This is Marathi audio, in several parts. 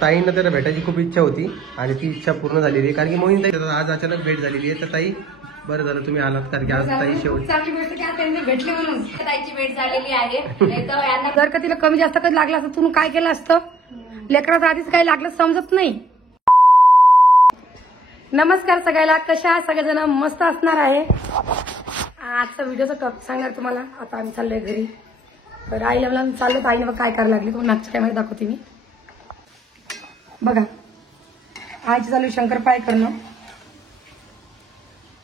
ताईंना त्याला भेटायची खूप इच्छा होती आणि ती इच्छा पूर्ण झालेली आहे, कारण की मोहिनी ताई आज अचानक भेट झालेली आहे. तर ताई बरं झालं तुम्ही आलात, कारण की आज ताई शेवटी चांगली गोष्ट की आज त्यांनी भेटले म्हणून ताईची भेट झालेली आहे. जर का तिला कमी जास्त कधी लागलं असतं तू काय केलं असतं, लेकराचं आधीच काय लागलं समजत नाही. नमस्कार सगळ्याला, कशा आहात सगळेजण? मस्त असणार आहे. आजचा व्हिडिओचा टॉपिक सांगणार तुम्हाला. आता आम्ही चाललोय घरी, तर आईला मला चाललो तर आईने काय करायला लागले तुम्हाला मागच्या कॅमेरा दाखवते मी. बघा आईची चालू शंकरपाळे करणं.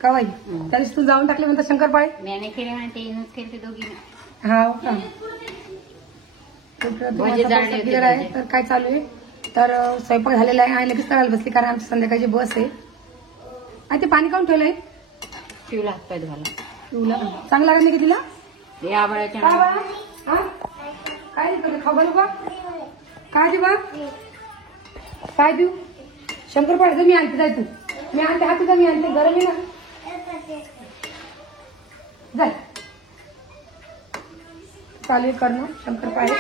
का बाई त्या दिवशी तू जाऊन टाकले म्हणता शंकरपाळे? मैंने केले म्हणते इनूच केले दोघी. हा का आहे. तर काय चालू आहे, तर स्वयंपाक झालेला आहे. आई लगेच करायला बसली कारण आमची संध्याकाळची बस आहे. आणि ते पाणी काऊन ठेवलंय? शिवला हात पाय धुवायला. शिवला चांगला लागत नाही की तिला? हे आबाळाच्या काय देऊ खाऊ घालू का? काय देऊ बा? काय देऊ? शंकरपाळे मी आणते. जाय तू, मी आणते. हा तुझा मी आणते. गरम आहे ना, जाय. चालू करणं शंकरपाळे.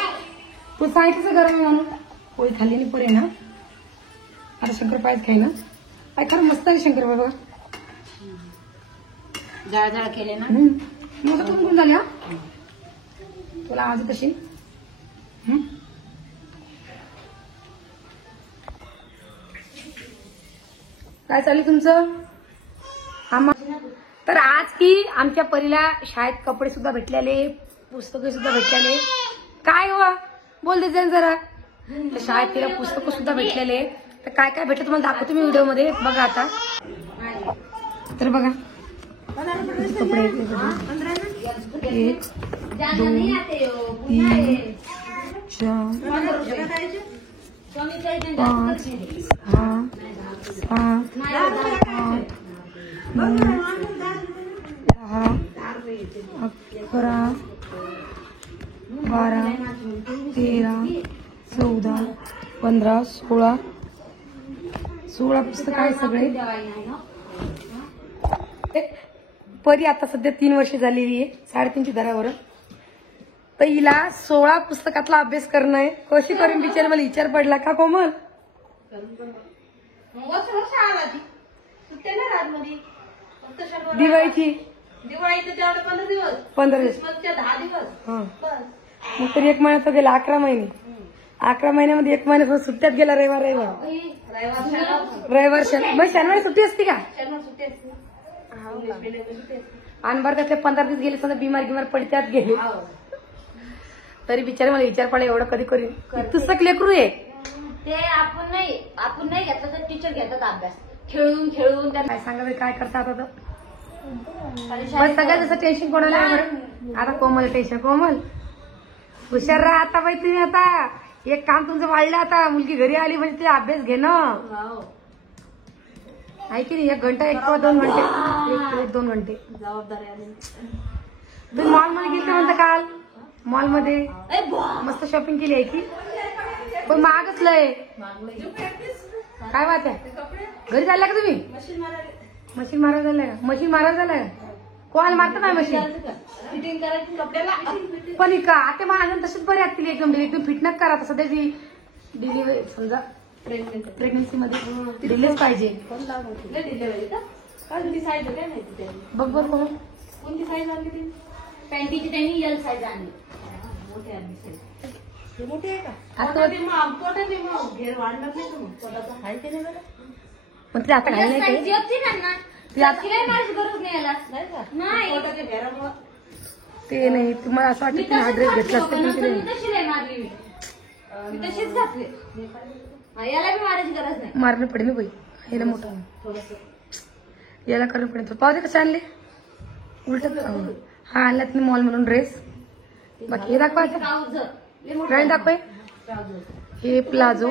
तू सांगितलं गरम आहे म्हणून. पोळी खाल्ली नाही परे ना, आता शंकरपाळेच खाय ना. काय खरं मस्त आहे शंकरपाळे बघा. जाळ केले ना मग कुंकून झाली. हा तुला आज कशी काय चालू तुमचं? तर आज की आमच्या परीला शाळेत कपडे सुद्धा भेटलेले, पुस्तकं सुद्धा भेटलेले. काय हो बोल दे जरा. तर शाळेत तिला पुस्तकं सुद्धा भेटलेले. तर काय काय भेटलं तुम्हाला दाखवतो मी व्हिडिओ मध्ये. बघा आता. तर बघा कपडे 1 2 3 4 5 6 7 8 9 10 11 12 13 14 15 16 पुस्तक आहे सगळे. परी आता सध्या 3 वर्ष झालेली आहे, 3.5ची दरावर. तर हिला 16 पुस्तकातला अभ्यास करणं आहे. कशी करीन बिचारी, मला विचार पडला का कोमल? दिवाळीची 15 दिवस. मग तरी 1 महिना तर गेला. 11 महिने. 11 महिन्यामध्ये 1 महिना सुट्ट्यात गेला. रविवार मग शनिवारी सुट्टी असते का? आणि बरं त्यातले 15 दिवस गेले समजा बिमार पडत्यात गेले. तरी बिचारे मला विचार पडला एवढं कधी करीन. पुस्तक लेकरू आहे ते. आपण नाही घेतलं तर टीचर घेतात अभ्यास. खेळून काय सांगा काय करतात आता. सगळ्यात जसं टेन्शन कोणाला आहे बरं? आता कोमल टेन्शन. कोमल हुशार राहा आता बाई तुम्ही. आता एक काम तुमचं वाढलं. आता मुलगी घरी आली म्हणजे तिला अभ्यास घेणं आहे की नाही. 1 घंटा 1 किंवा 2 घंटे 1-2 घंटे जबाबदारी आली. तुम्ही मॉलमध्ये गेलते म्हणता काल. मॉलमध्ये मस्त शॉपिंग केली आहे की, पण महागच लय. काय बात आहे? घरी चालला का तुम्ही? मशीन मारायला झालाय का? मशीन मारायला झालाय कोणाला मारतं नाही मशीन फिटिंग करायची कपड्याला. पण का आता माझ्या तशीच बरी असतील एकदम. तुम्ही फिटनेस करा. तसं त्याची डिलिव्हरी समजा प्रेग्नन्सी मध्ये दिलेच पाहिजे. बघ बघ बघ कोणती साईज आणली ती? पॅन्टीची त्यांनी एल साईज आणली. मोठी आणली साईज. मोठी आहे का? आता घेर वाढणार नाही तुम्ही स्वतःचा हाय ते नाही बरं. पण ते आता नाही गरज नाही. ते नाही तुम्हाला असं वाटतं की हा ड्रेस घेतला असता तशीच घातली. याला बी मारायची गरज नाही. मारणं पडेल ना बाई. याला मोठं याला करणं पडेल. पाहू दे कसे आणले उलट. हा आणला तुम्ही मॉल म्हणून ड्रेस. बाकी हे दाखवायचं नाही दाखवाय. हे प्लाझो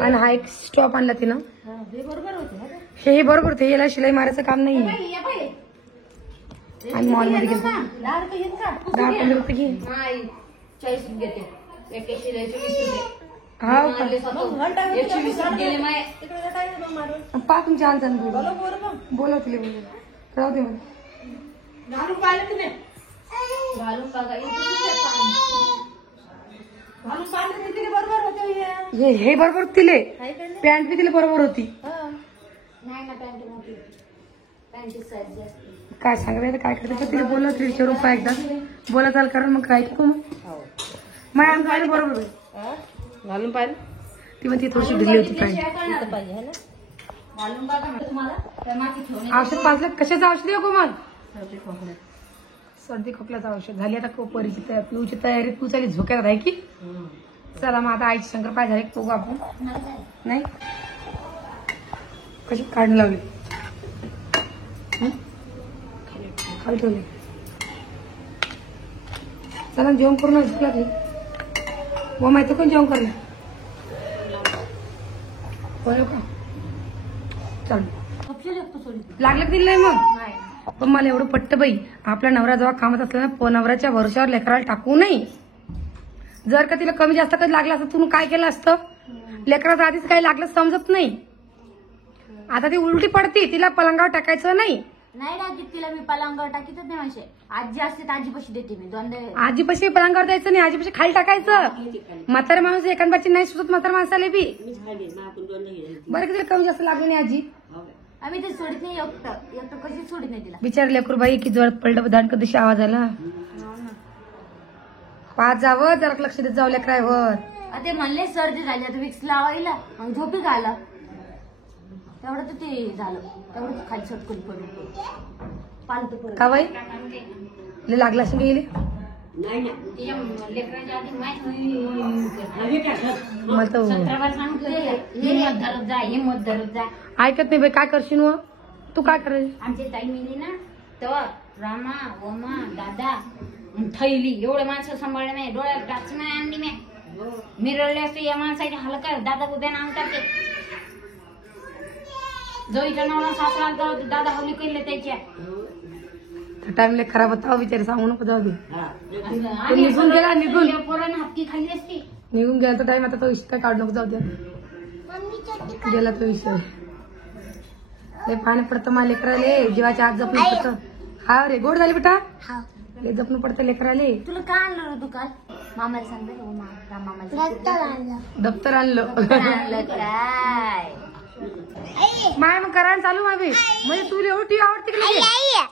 आणि हा एक स्टॉप आणला तिनं. हे बरोबर होते. याला शिलाई मारायचं काम नाही. आणि मॉल मध्ये गेलो 10-15 रुपये घे. 40 घेते. हा पा तुमच्या आणता बोला तिला बोल राहू दे मला. घालून बघा. बरोबर होते. हे बरोबर तिले पॅन्ट बी तिला बरोबर होती. नाही ना पॅन्ट मोठी पॅन्टची साईज जास्त. काय सांगा काय करते तिला बोललं तरी विचारून पहा एकदा बोला चाल कारण मग काय तू मॅम काय बरोबर घालून पाहिजे ती म्हणते थोडीशी ढिली होती पॅन्ट. पाहिजे है ना घालून बघा म्हटलं तुम्हाला तर माती ठेवणे औषध पाजलं कशाचं औषध आहे कोमल? सर्दी खोकल्याचं औषध झाली आता परीची तयारी पिऊची तयारी तू चाली झोक्यात आहे की. चला मग आता आईची शंकर पाय झाले बघू आपण. नाही कशी काढून लावली खाली ठेवली. चला जेवण करून झोपला काही व माहिती कोण जेवण करलं होय का. चल लागलं दिलं नाही मग पण मला एवढं पट्ट बाई आपला नवरा जेव्हा कामात असला ना नवऱ्याच्या भरोश्यावर लेकराला टाकू नाही. जर का तिला कमी जास्त कधी लागलं असतं तुम्ही काय केलं असतं. लेकराचं आधीच काही लागलं समजत नाही. आता ती उलटी पडती तिला पलंगावर टाकायचं नाही. नाही टाकीत तिला मी पलंगावर टाकीतच नाही म्हणजे आजी असते तर आजीपाशी देते मी दोनदा. आजीपाशी पलंगावर द्यायचं नाही आजीपाशी खाली टाकायचं. म्हातारा माणूस एकांबाची नाही सुचत म्हातारा माणसाला बी बरं की तिला कमी जास्त लागलं नाही आजी. आम्ही ते सोडित नाही एकटं कशीच सोडित नाही तिला. बिचार लेकरू बाई की जोरात पडलं दांड कधी आवाज आला पाच जावं जरा लक्ष देत जाऊ लेकरावर. ते म्हणले सर्दी झाली आता विक्स लावायला मग झोपी घाला तेवढं तर ते झालं तेवढं खाली सटकून पडून पालतो का बाई ले लागला असेल गेले मला तर ऐकत नाही बाई काय करशील व तू काय करायची. आमची ताई मिली ना तेव्हा रामा ओमा दादा थैली एवढे माणसं सांभाळले नाही डोळ्यात टाच नाही आणली मी मिरळले असते या माणसाच्या हलका दादा उद्या नाव टाके जोईच्या नावाला सासरा दादा हवली केले त्याच्या टाइमले खराब होता बिचारी सांगू नको जाऊ दे. निघून गेला निघून पोरांना हत्ती खाल्ली असती निघून गेला तर टाइम आता तो विषय काय काढू नको जाऊ दे गेला तो विषय. लय पाणी पडतं मला लेकराले जीवाच्या आत जपणं पडतं. हा रे गोड झाली बेटा लय जपणं पडतं लेकराले. तुला काय आणलं रे तू काल मामाला सांगतो मामाला दप्तर आणलं काय माय मग करायला चालू मावी म्हणजे तुला एवढी टीव्ही आवडते का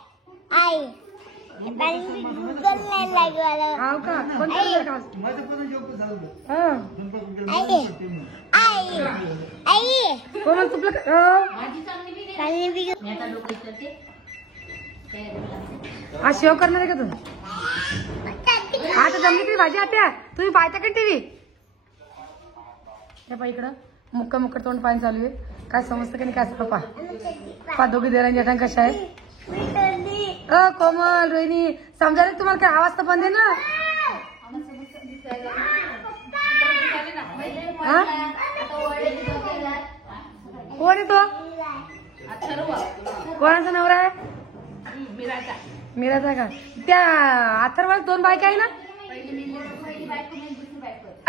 हाव का कोणतं कोण तुपलं हा शेव करणार आहे का तू आता जमली ती भाजी आत्या तुम्ही पाहता का टीव्ही त्या पा इकडं मुक्का मुक्का तोंड पाणी चालू आहे काय समजतं का नाही काय पा दोघी देरांनी जेठां कशा आहे. कोमल रोहिणी समजायला तुम्हाला काय आवाज तर बंद आहे ना. कोण आहे तो कोणाचा नवरा आहे मीराचा का त्या अथर्वाला दोन बायका आहे ना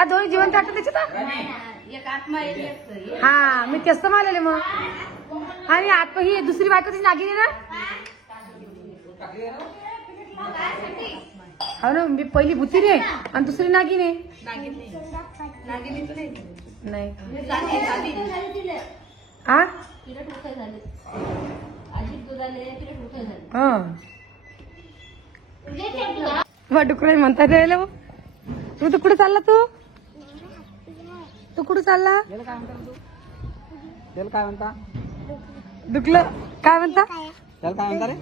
दोन्ही जिवंत टाकतात त्याच्यात. हा मी तेच तर मारलेले मग आणि आत्मा ही दुसरी बायको तिची नागिनी ना हो ना मी पहिली भूतीने आणि दुसरी नागिने नाही हा हा डुकर म्हणतात यायला तू तर कुठे चालला तू कुठे चालला त्याला काय म्हणता दुखलं काय म्हणता त्याला काय म्हणता रे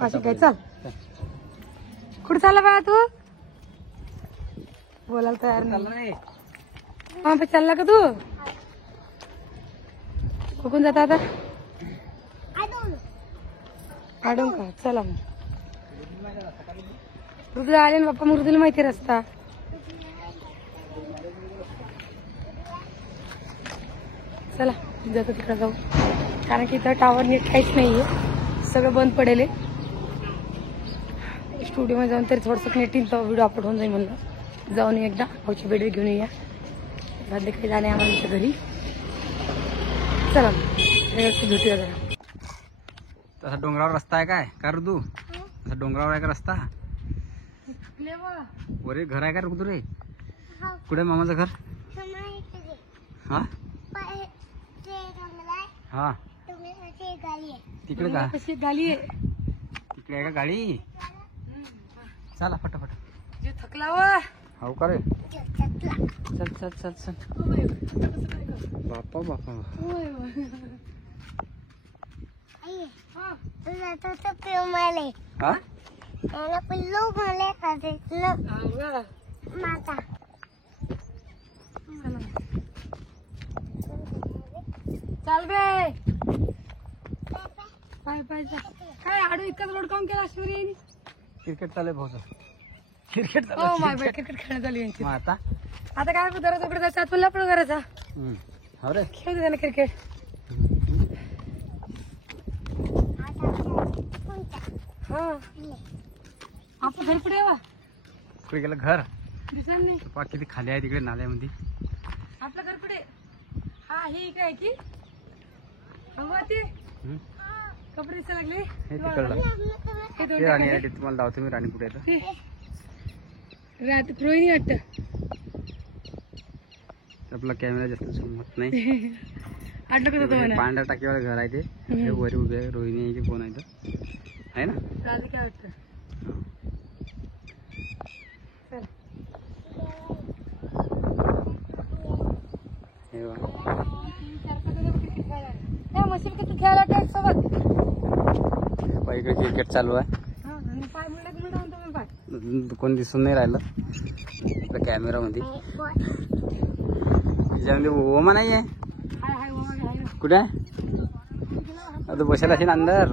अशी काय चाल कुठे चालला बाळा तू बोलायला तयार नाही हा चालला का तू कुठून जाता आता आडून का चला मग मृदुला आले ना बाप्पा मृदुला माहिती रस्ता चला जातो तिकडे जाऊ कारण की इथं टावर नीट काहीच नाहीये सगळं बंद पडेल स्टुडिओ मध्ये जाऊन तरी थोडंसं नेटीन तो व्हिडिओ अपलोड होऊन जाईल म्हणलं जाऊन एकदा भाऊची बेडवी घेऊन येऊया सध्या काही जाणे आम्हाला घरी चला भेटूया जरा. तसा डोंगरावर रस्ता आहे काय का ऋतू तसा डोंगरावर आहे का रस्ता वरे घर आहे का ऋतू रे कुठे मामाचं घर? हा हा तिकडे का? कशी गाली आहे तिकडे आहे का गाडी? चला फटाफट. जे थकला वा हो का रे? चल चल चल चल. बापा बापा. हा चाल बे पाय पाय काय आडू इतका लोड काम केला शिवरी क्रिकेट चालू आहे भाऊचं. क्रिकेट हो माय बाई क्रिकेट खेळण्यात आली यांची. मग आता आता काय दररोज उकडे जायचं आपण लपड करायचा हो रे. खेळू दे ना क्रिकेट. हा आपलं घर कुठे वा कुठे गेलं घर? दिसणार नाही. पा किती खाली आहे तिकडे नाल्यामध्ये. आपलं घर कुठे? हा ही काय की हवा ते कपडे दिसायला लागले. हे तिकडलं हे दोन ते राणी आहे. तुम्हाला दावतो मी राणी कुठे येतं. रात रोहिणी वाटत आपला कॅमेरा जास्त समजत नाही. आटलं कसं होतं म्हणा पांढऱ्या टाकीवर घर आहे ते. हे वरी उभे आहे. रोहिणी आहे की कोण आहे तर आहे ना. रात्री काय वाटतं चल. हे बघा. मशीन किती खेळायला टाक सोबत इकडे क्रिकेट चालू आहे. पाय म्हणतो पाय कोण दिसून नाही राहिलं इकडे कॅमेरामध्ये. त्याच्यामध्ये ओमा नाही आहे. हाय हाय ओमा हाय कुठे आहे? आता बसेल असेल अंदर.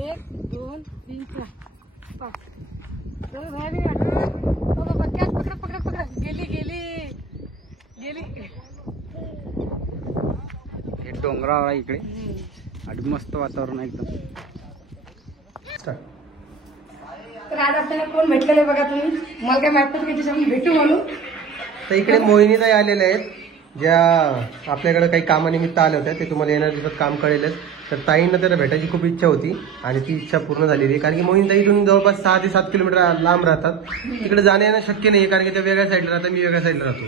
एक दोन तीन चार पाच. चलो बाहेर निघा. पकड पकड पकड गेली गेली गेली. हे डोंगरावर आहे इकडे आणि मस्त वातावरण आहे एकदम. तर आज आपल्याला कोण भेटलेलं आहे बघा तुम्ही. मला काय माहित नव्हतं की त्याच्यामध्ये भेटू म्हणून. तर इकडे मोहिनीताई आलेल्या आहेत ज्या आपल्याकडे काही कामानिमित्त आल्या होत्या. ते तुम्हाला येणाऱ्या दिवसात काम कळेलच. तर ताईंना त्याला भेटायची खूप इच्छा होती आणि ती इच्छा पूर्ण झालेली आहे. कारण की मोहिनीताई इथून जवळपास 6 ते 7 किलोमीटर लांब राहतात. तिकडे जाणं येणं शक्य नाही कारण की त्या वेगळ्या साईडला राहतात, मी वेगळ्या साईडला राहतो.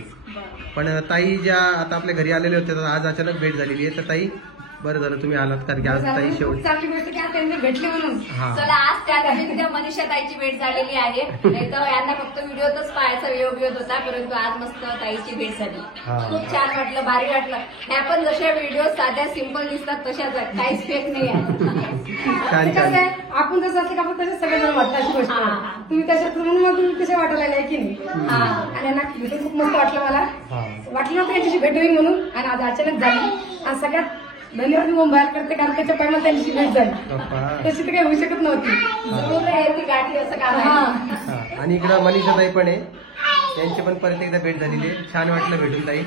पण ताई ज्या आता आपल्या घरी आलेल्या होत्या तर आज अचानक भेट झालेली आहे. तर ताई बरं झालं तुम्ही आलात कारण की आज ताई शेवट चांगली गोष्ट की आज त्यांनी भेटले म्हणून. हा चला आज त्या दिवशी त्या मनीषा ताईची भेट झालेली आहे. नाही तर यांना फक्त व्हिडिओतच पाहायचा योग येत होता, परंतु आज मस्त ताईची भेट झाली. हा. खूप छान वाटलं, भारी वाटलं. ह्या पण जशा व्हिडिओ साध्या सिंपल दिसतात तशाच आहेत, काहीच फेक नाही आहे. छान कसं छान. आहे आपण जसं असलं का आपण तसेच सगळेजण वाटतं अशी गोष्ट. हा. तुम्ही तशात म्हणून मग तुम्ही कसे वाटायला लागले की नाही. आणि यांना भेटून खूप मस्त वाटलं मला. हा वाटलं नव्हतं यांच्याशी भेट होईल म्हणून आणि आज अचानक झाली. आणि सगळ्यात धन्यवाद मी मोबाईल करते कारण त्याच्या पहिला त्यांची भेट झाली. बाप्पा. तशी तर काही होऊ शकत नव्हती. जरूर आहे ती गाठी असं काम आहे. हा. आणि इकडं मनीषाताई पण आहे. त्यांची पण परत एकदा भेट झालेली आहे. छान वाटलं भेटून ताई.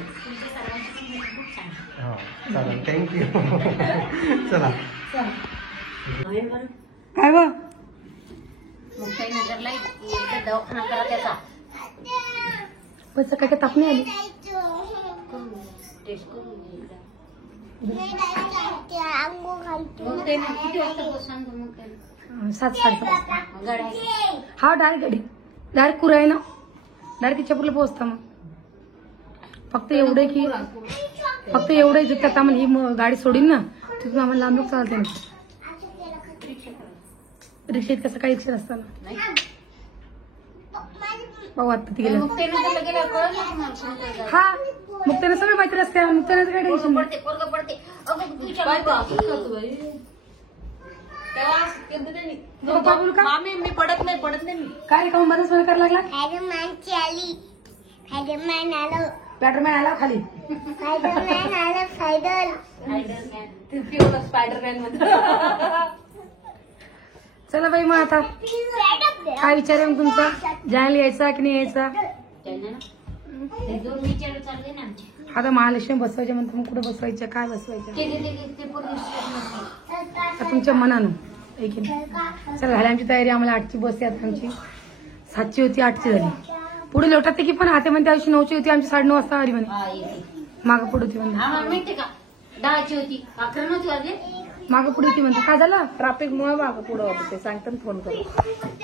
हा चालेल थँक्यू. चला काय व मुक्ताई नगरला एकदा दवाखाना करा त्याचा. पण सकाळी काय ताप नाही आली. टेस्ट करून घे एकदा. मग ते ना किती वाजता पोहोचणार मग त्याला? 7:30 गाडी हा डायरेक्ट कुरा आहे ना. डायरेक्ट इच्छापूरला पोहोचता मग. फक्त एवढं जिथं आम्हाला ही गाडी सोडीन ना तिथून आम्हाला लांब लोक चालते ना. रिक्षेत कसं काही रिक्षा असताना भाऊ आता ती गेलं. मुक्ताई नगरला गेल्यावर कळलं ना तुम्हाला कोणतं गाव? हा मग त्याला सगळं माहिती असते. मग त्याला काय टेन्शन नाही. पडते पोरगं पडते. अगं तुझ्या तेव्हा केलं त्यांनी. पप्पा बोलू का? मामी मी पडत नाही मी. काय काम बरंच मला करायला लागला. बॅटरमॅन आला खाली. स्पायडरमॅन म्हणतो. चला बाई मग आता काय विचार आहे मग तुमचा. जायला यायचा की नाही यायचा. ते दोन विचार चालले ना आमचे. आता महालक्ष्मी बसवायचे म्हणतो. मग कुठे बसवायच्या काय बसवायच्या ते पूर्ण आता तुमच्या मनानं आहे की नाही. चला झाली आमची तयारी. आम्हाला 8ची बस आहे आता आमची. 7ची होती 8ची झाली. पुढे लोटात की पण आता म्हणते आमची 9ची होती. आमची 9:30 वाजता आली म्हणे. मागं पुढे होती म्हणजे. आम्हाला माहितीये का 10ची होती 11 नव्हती वाजले. मागं पुढे ती म्हणते काय झालं ट्रॅफिक मुळे मागं पुढं होतं ते सांगतात फोन करून.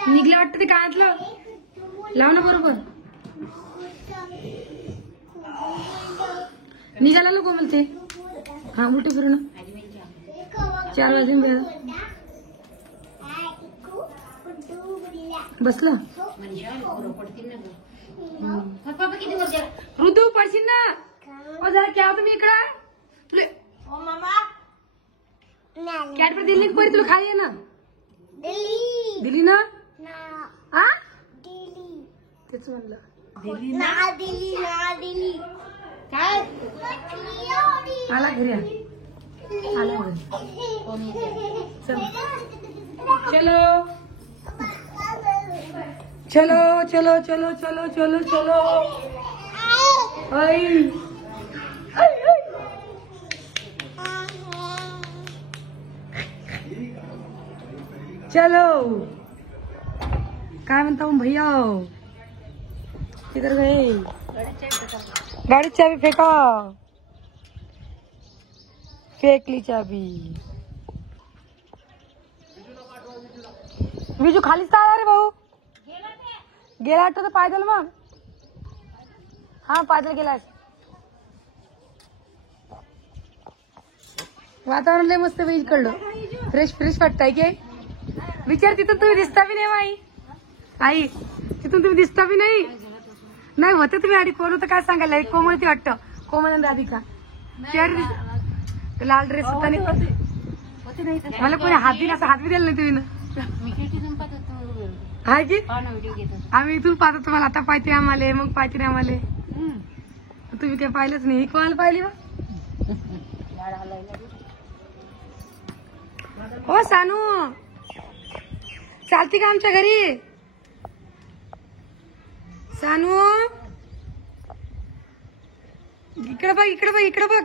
निघलं वाटतं ते कानातलं लाव ना बरोबर निघाला ना कोमल ते हा उलटे फिरून 4 वाजून गेलं बसलं ऋतू पडशील ना ओ जरा क्या तुम्ही इकडं कॅडबरी दिली ना परी तुला खाली आहे ना दिली ना हा तेच म्हणलं काय आला घरी आला घरी चलो चलो चलो चलो चलो चलो चलो आई चलो काय म्हणता हूँ भैया किधर गए गाड़ी चाबी फेंका फेंक ली चाबी विजू खालीच तर आला रे भाऊ गेला वाटतं तर पायदल मग हा पायदल गेला वातावरण लय मस्त वेळ कळलं फ्रेश फ्रेश वाटतंय की विचार तिथून तुम्ही दिसता बी नाही माई आई तिथून तुम्ही दिसता बी नाही होतं तुम्ही आधी कोण होतं काय सांगायला कोमल ती वाटतं कोमल आणि राधिका ते लाल ड्रेस होता मला कोणी हात दिला असं हात बी दिला नाही तुम्ही हाय की आम्ही इथून पाहतो तुम्हाला आता पाहते आम्हाला मग पाहते नाही आम्हाला तुम्ही काही पाहिलंच नाही कोणाला पाहिली हो सानू चालती का आमच्या घरी सानू इकडे बघ इकडे बघ इकडे बघ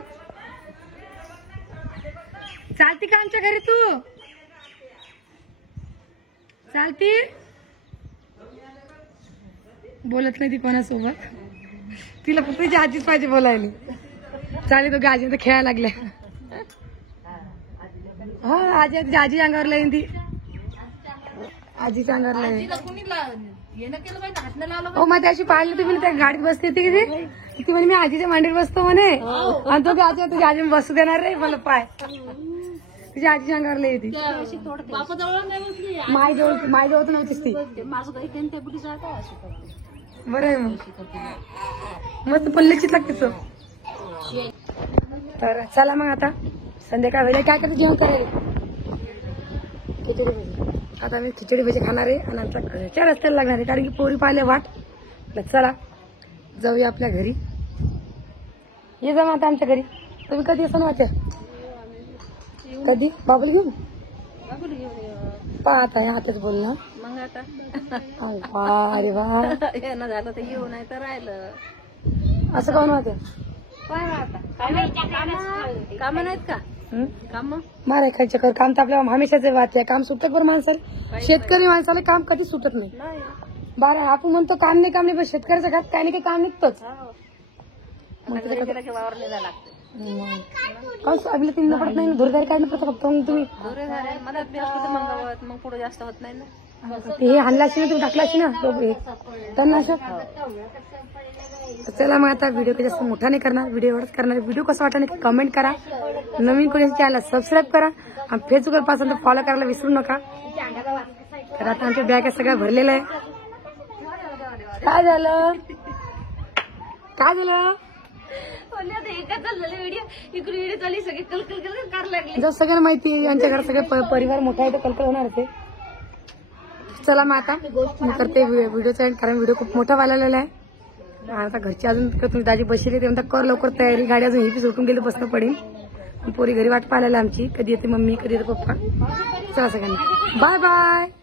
चालती का आमच्या घरी तू चालती बोलत नाही ती कोणासोबत तिला फक्त तिची आजीच पाहिजे बोलायला चालेल तो गाजी तर खेळायला लागल्या हो आजी तिच्या आजी अंगावर येईन ती आजीच्या अंगावर येईन हो मग त्याशी पाहिलं तुम्ही त्या गाडीत बसते ती ती म्हणे मी आजीच्या मांडीवर बसतो म्हणे आणि तो आजी तुझ्या आजी बसू देणार रे मला पाय तिच्या आजीच्या अंगावर येते मायजवळ तर नव्हतीच ती बरं आहे मग मस्त पल्लेचीच लागते चव तर चला मग आता संध्याकाळ वेळेला काय करते जेवण करायला खिचडी भजी आता मी खिचडी भजी खाणार आहे आणि आमच्या घरच्या रस्त्याला लागणार आहे कारण की पोरी पाहिले वाट चला जाऊया आपल्या घरी ये जा मग आता आमच्या घरी तुम्ही कधी असं वाटत कधी बाबूल घेऊन पाहत आहे आताच बोल ना मग आता अरे वा येणं झालं तर येऊ नाही तर राहिलं असं कोण होते काम नाहीत का काम मारे खायचे कर काम तर आपल्या हमेशाच वाच आहे काम सुटत बरं माणसाला शेतकरी माणसाला काम कधी सुटत नाही बारा आपण म्हणतो काम नाही पण शेतकऱ्याच्या घरात काही नाही काही काम निघतोच वावरलेला लागतं सोयाबीन तीन पडत नाही धुरदारी काय नाही पडत फक्त मग तुम्ही मला मंगावत मग पुढे जास्त होत नाही ना हे हाणलाशी ना तुम्ही टाकलाशी ना तणनाशक चला मग आता व्हिडिओ काही जास्त मोठा नाही करणार व्हिडिओ एवढंच करणार व्हिडिओ कसा वाटला नाही कमेंट करा नवीन कोणी चॅनल सबस्क्राईब करा आणि फेसबुकवर पासून फॉलो करायला विसरू नका तर आता आमच्या बॅग सगळं भरलेलं आहे काय झालं जर सगळ्यांना माहिती आहे यांच्या घरात सगळे परिवार मोठा आहे तर कल्पना होणार आहे चला मग आता मी करते व्हिडिओचा एंड कारण व्हिडिओ खूप मोठा वाढलेला आहे आता घरची अजून तुम्ही दाजी बसले ते म्हणता कर लवकर तयारी गाडी अजून ही बी सुटून गेली बसणं पडेल पोरी घरी वाट पाहायला आमची कधी येते मम्मी कधी येते पप्पा चला सगळ्यांना बाय बाय